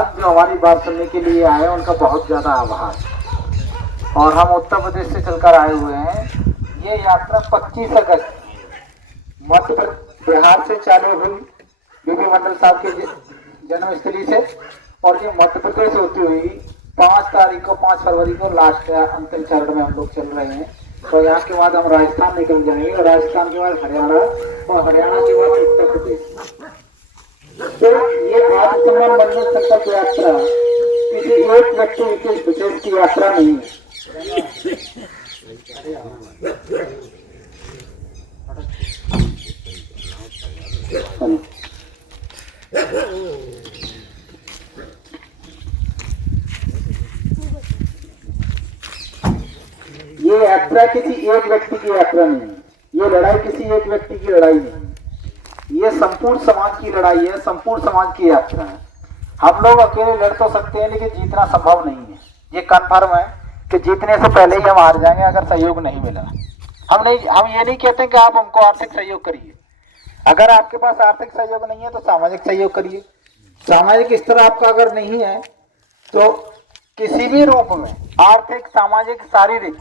साहब जो हमारी बात सुनने के लिए आए उनका बहुत ज़्यादा आभार। और हम उत्तर प्रदेश से चलकर आए हुए हैं। ये यात्रा 25 अगस्त मध्य बिहार से चालू हुई बीबी मंडल साहब के जन्मस्थली से, और ये मध्य प्रदेश होती हुई 5 फरवरी को लास्ट अंतिम चरण में हम लोग चल रहे हैं। तो यहाँ के बाद हम राजस्थान निकल जाएंगे, और राजस्थान के बाद हरियाणा, और हरियाणा के बाद उत्तर प्रदेश। तो ये आत्मसम्मान मंडल संकल्प यात्रा किसी एक व्यक्ति विशेष की यात्रा नहीं है। ये यात्रा किसी एक व्यक्ति की यात्रा नहीं है, ये लड़ाई किसी एक व्यक्ति की लड़ाई नहीं है, ये संपूर्ण समाज की लड़ाई है, संपूर्ण समाज की यात्रा है। हम लोग अकेले लड़ तो सकते हैं, लेकिन जीतना संभव नहीं है। ये कन्फर्म है कि जीतने से पहले ही हम हार जाएंगे अगर सहयोग नहीं मिला। हम ये नहीं कहते कि आप हमको आर्थिक सहयोग करिए। अगर आपके पास आर्थिक सहयोग नहीं है तो सामाजिक सहयोग करिए। सामाजिक स्तर आपका अगर नहीं है तो किसी भी रूप में, आर्थिक, सामाजिक, शारीरिक,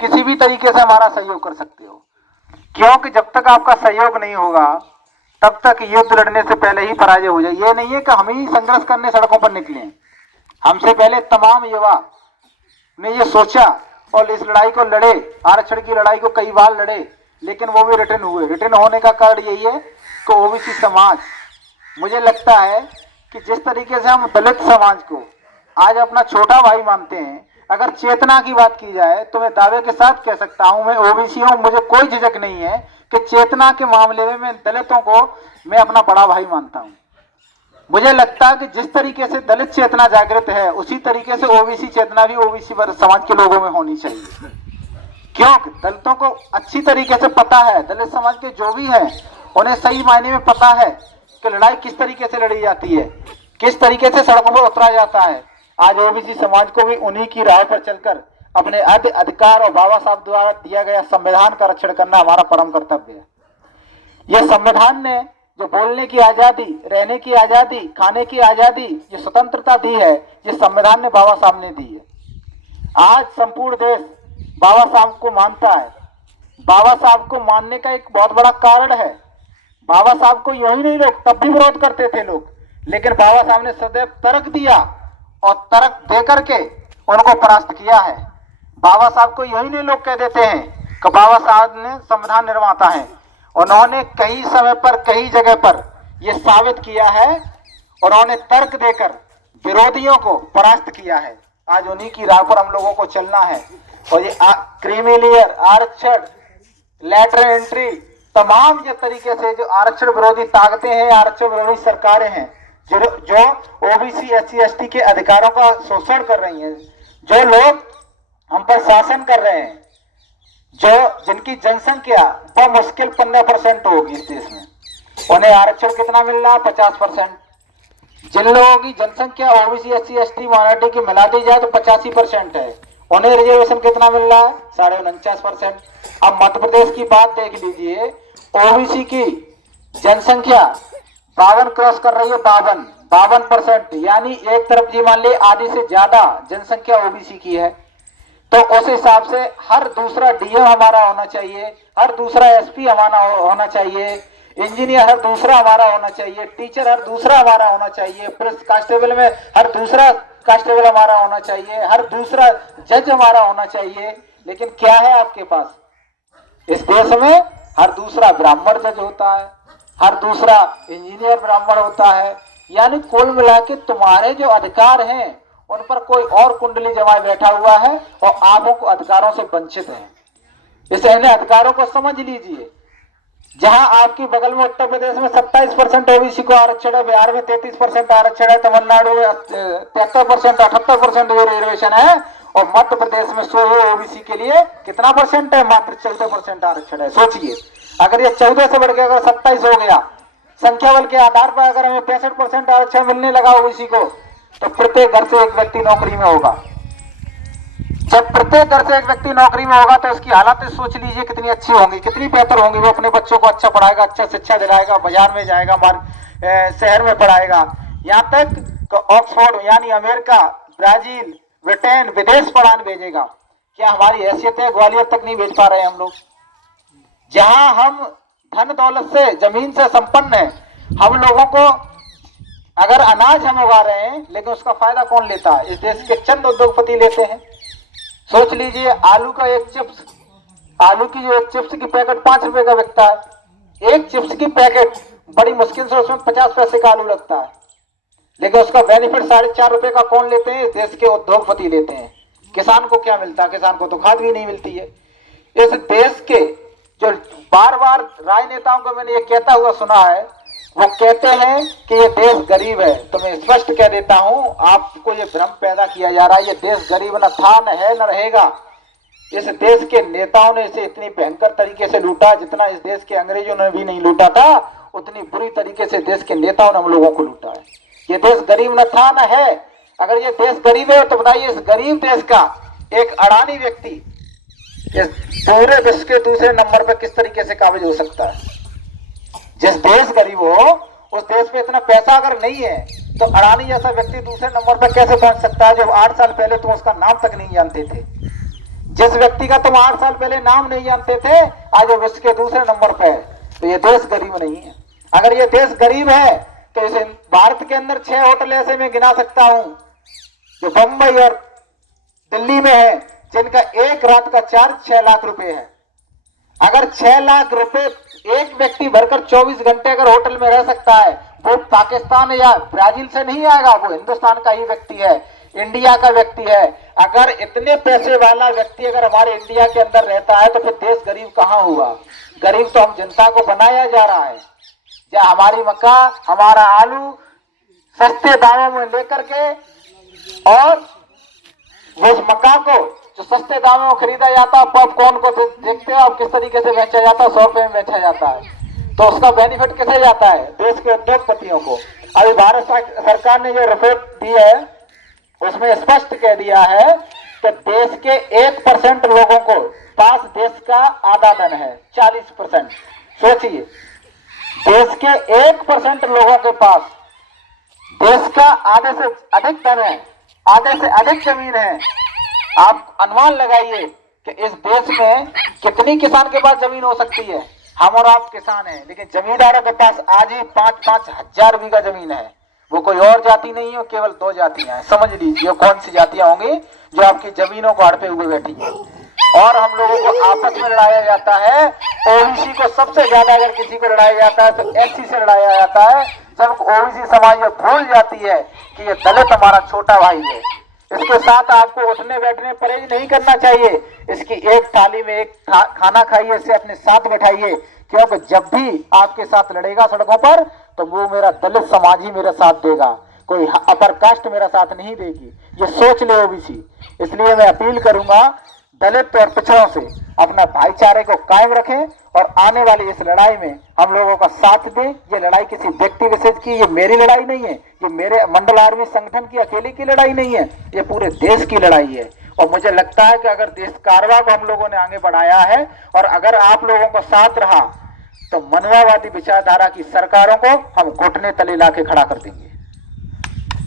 किसी भी तरीके से हमारा सहयोग कर सकते हो। क्योंकि जब तक आपका सहयोग नहीं होगा तब तक युद्ध लड़ने से पहले ही पराजय हो जाए। ये नहीं है कि हम ही संघर्ष करने सड़कों पर निकले। हमसे पहले तमाम युवा ने ये सोचा और इस लड़ाई को लड़े, आरक्षण की लड़ाई को कई बार लड़े, लेकिन वो भी रिटर्न हुए। रिटर्न होने का कारण यही है कि ओबीसी समाज, मुझे लगता है कि जिस तरीके से हम दलित समाज को आज अपना छोटा भाई मानते हैं, अगर चेतना की बात की जाए तो मैं दावे के साथ कह सकता हूं, मैं ओबीसी हूं, मुझे कोई झिझक नहीं है कि चेतना के मामले में मैं दलितों को मैं अपना बड़ा भाई मानता हूं। मुझे लगता है कि जिस तरीके से दलित चेतना जागृत है उसी तरीके से ओबीसी चेतना भी ओबीसी समाज के लोगों में होनी चाहिए। क्योंकि दलितों को अच्छी तरीके से पता है, दलित समाज के जो भी है उन्हें सही मायने में पता है कि लड़ाई किस तरीके से लड़ी जाती है, किस तरीके से सड़कों पर उतरा जाता है। आज ओबीसी समाज को भी उन्हीं की राह पर चलकर अपने अधिकार और बाबा साहब द्वारा दिया गया संविधान का रक्षण करना हमारा परम कर्तव्य है। यह संविधान ने जो बोलने की आजादी, रहने की आजादी, खाने की आजादी, ये स्वतंत्रता दी है, ये संविधान ने बाबा साहब ने दी है। आज संपूर्ण देश बाबा साहब को मानता है। बाबा साहब को मानने का एक बहुत बड़ा कारण है, बाबा साहब को यूं ही नहीं, लोग तब भी विरोध करते थे लोग, लेकिन बाबा साहब ने सदैव तर्क दिया और तर्क दे करके उनको परास्त किया है। बाबा साहब को यही नहीं लोग कह देते हैं कि बाबा साहब ने संविधान निर्माता है। उन्होंने कई समय पर, कई जगह पर यह साबित किया है, और उन्होंने तर्क देकर विरोधियों को परास्त किया है। आज उन्हीं की राह पर हम लोगों को चलना है। और ये क्रीमी लेयर, आरक्षण, लेटर एंट्री, तमाम जो तरीके से जो आरक्षण विरोधी ताकतें हैं, आरक्षण विरोधी सरकारें हैं, जो ओबीसी, एससी, एसटी के अधिकारों का शोषण कर रही हैं, जो लोग हम पर शासन कर रहे हैं, जिनकी जनसंख्या मुश्किल 15% होगी इस देश में, उन्हें आरक्षण कितना मिल रहा है? 50%। जिन लोगों की जनसंख्या ओबीसी, एससी, एसटी, माइनॉरिटी की मिला दी जाए तो 85% है, उन्हें रिजर्वेशन कितना मिल रहा है? 49.5%। अब मध्य प्रदेश की बात देख लीजिए, ओबीसी की जनसंख्या 52 क्रॉस कर रही है, 52%, यानी एक तरफ जी मान ली आधी से ज्यादा जनसंख्या ओबीसी की है। तो उस हिसाब से हर दूसरा डीएम हमारा होना चाहिए, हर दूसरा एसपी हमारा होना चाहिए, इंजीनियर हर दूसरा हमारा होना चाहिए, टीचर हर दूसरा हमारा होना चाहिए, पुलिस कांस्टेबल में हर दूसरा कांस्टेबल हमारा होना चाहिए, हर दूसरा जज हमारा होना चाहिए। लेकिन क्या है आपके पास? इस देश में हर दूसरा ब्राह्मण जज होता है, हर दूसरा इंजीनियर ब्राह्मण होता है। यानी कुल मिला के तुम्हारे जो अधिकार हैं उन पर कोई और कुंडली जमाए बैठा हुआ है और आप उनको अधिकारों से वंचित हैं। इसलिए इन अधिकारों को समझ लीजिए। जहां आपके बगल में उत्तर प्रदेश में 27% ओबीसी को आरक्षण है, बिहार में 33% आरक्षण है, तमिलनाडु में 73%, 78% रिजर्वेशन है, और मध्य प्रदेश में 16 ओबीसी के लिए कितना परसेंट है? मात्र 14% आरक्षण है। सोचिए, अगर ये 14 से बढ़ के अगर 27 हो गया, संख्या बल के आधार पर अगर हमें 65% आरक्षण मिलने लगा ओबीसी को, तो प्रत्येक घर से एक व्यक्ति नौकरी में होगा। जब प्रत्येक घर से एक व्यक्ति नौकरी में होगा तो उसकी हालत सोच लीजिए कितनी अच्छी होंगी, कितनी बेहतर होंगी। वो अपने बच्चों को अच्छा पढ़ाएगा, अच्छा शिक्षा दिलाएगा, बाजार में जाएगा, शहर में पढ़ाएगा। यहाँ तक कि ऑक्सफोर्ड यानी अमेरिका, ब्राजील, ब्रिटेन विदेश पढ़ाने भेजेगा। क्या हमारी हैसियत है? ग्वालियर तक नहीं भेज पा रहे हैं हम लोग। जहां हम धन दौलत से, जमीन से संपन्न है, हम लोगों को अगर अनाज हम उगा रहे हैं, लेकिन उसका फायदा कौन लेता है? इस देश के चंद उद्योगपति लेते हैं। सोच लीजिए, आलू का एक चिप्स, आलू की जो एक चिप्स की पैकेट 5 रुपए का बिकता है, एक चिप्स की पैकेट बड़ी मुश्किल से उसमें 50 पैसे का आलू लगता है, लेकिन उसका बेनिफिट 4.5 रुपए का कौन लेते हैं? इस देश के उद्योगपति लेते हैं। किसान को क्या मिलता है? किसान को तो खाद भी नहीं मिलती है। इस देश के जो बार बार राजनेताओं को मैंने ये कहता हुआ सुना है, वो कहते हैं कि ये देश गरीब है। तो मैं स्पष्ट कह देता हूं, आपको ये भ्रम पैदा किया जा रहा है। ये देश गरीब न था, न है, न रहेगा। इस देश के नेताओं ने इसे इतनी भयंकर तरीके से लूटा, जितना इस देश के अंग्रेजों ने भी नहीं लूटा था, उतनी बुरी तरीके से देश के नेताओं ने हम लोगों को लूटा है। ये देश गरीब न था, न है। अगर ये देश गरीब है तो बताइए, इस गरीब देश का एक अडानी व्यक्ति इस पूरे विश्व के दूसरे नंबर पर किस तरीके से काबिज हो सकता है? जिस देश गरीब हो, उस देश में इतना पैसा अगर नहीं है, तो अडानी जैसा व्यक्ति दूसरे नंबर पर कैसे पहुंच सकता है? जब 8 साल पहले तुम उसका नाम तक नहीं जानते थे। जिस व्यक्ति का तुम 8 साल पहले नाम नहीं जानते थे, आज वो विश्व के दूसरे नंबर पर है। तो ये देश गरीब नहीं है। अगर ये देश गरीब है तो इस भारत के अंदर 6 होटल ऐसे मैं गिना सकता हूं जो बंबई और दिल्ली में है, जिनका एक रात का चार्ज 6 लाख रुपए है। अगर 6 लाख रुपए एक व्यक्ति भरकर 24 घंटे अगर होटल में रह सकता है, वो पाकिस्तान या ब्राजील से नहीं आएगा, वो हिंदुस्तान का ही व्यक्ति है, इंडिया का व्यक्ति है। अगर इतने पैसे वाला व्यक्ति अगर हमारे इंडिया के अंदर रहता है, तो फिर देश गरीब कहां हुआ? गरीब तो हम जनता को बनाया जा रहा है। या हमारी मक्का, हमारा आलू सस्ते दामों में लेकर के, और वो उस मक्का को जो सस्ते दामों में खरीदा जाता है, पॉपकॉर्न को देखते हो आप किस तरीके से बेचा जाता है, 100 रुपए में बेचा जाता है। तो उसका बेनिफिट किसे जाता है? देश के उद्योगपतियों को। अभी भारत सरकार ने जो रिपोर्ट दी है, उसमें स्पष्ट कह दिया है कि देश के 1% लोगों को पास देश का आधा धन है, 40%। सोचिए, देश के 1% लोगों के पास देश का आधे से अधिक धन है, आधे से अधिक जमीन है। आप अनुमान लगाइए कि इस देश में कितनी किसान के पास जमीन हो सकती है। हम और आप किसान हैं, लेकिन जमींदारों के पास आज ही 5-5 हजार बीघा जमीन है। वो कोई और जाति नहीं है, केवल 2 जातियां हैं। समझ लीजिए कौन सी जातियां होंगी जो आपकी जमीनों को हड़पे हुए बैठी है। और हम लोगों को आपस में लड़ाया जाता है। ओबीसी को सबसे ज्यादा अगर किसी को लड़ाया जाता है तो एससी से लड़ाया जाता है। जब ओबीसी समाज ये भूल जाती है कि ये दलित हमारा छोटा भाई है, इसके साथ आपको उठने बैठने परहेज नहीं करना चाहिए। इसकी एक थाली में एक खाना खाइए, इसे अपने साथ बैठाइए, क्योंकि जब भी आपके साथ लड़ेगा सड़कों पर, तो वो मेरा दलित समाज ही मेरा साथ देगा, कोई अपर कास्ट मेरा साथ नहीं देगी। ये सोच ले ओबीसी। इसलिए मैं अपील करूंगा दलित और पिछड़ों से, अपना भाईचारे को कायम रखें और आने वाली इस लड़ाई में हम लोगों का साथ दें। ये लड़ाई किसी व्यक्ति विशेष की, ये मेरी लड़ाई नहीं है, ये मेरे मंडल आर्मी संगठन की अकेले की लड़ाई नहीं है, ये पूरे देश की लड़ाई है। और मुझे लगता है कि अगर देश कारवा को हम लोगों ने आगे बढ़ाया है और अगर आप लोगों को साथ रहा, तो मनवावादी विचारधारा की सरकारों को हम घुटने तले लाके खड़ा कर देंगे।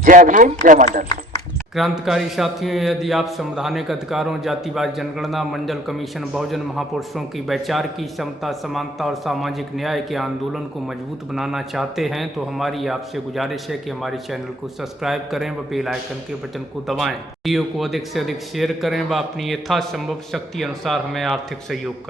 जय भीम, जय मंडल। क्रांतिकारी साथियों, यदि आप संवैधानिक अधिकारों, जातिवाद जनगणना, मंडल कमीशन, बहुजन महापुरुषों की वैचार की समता, समानता और सामाजिक न्याय के आंदोलन को मजबूत बनाना चाहते हैं, तो हमारी आपसे गुजारिश है कि हमारे चैनल को सब्सक्राइब करें व बेल आइकन के बटन को दबाएं। वीडियो को अधिक से अधिक शेयर करें व अपनी यथासंभव शक्ति अनुसार हमें आर्थिक सहयोग करें।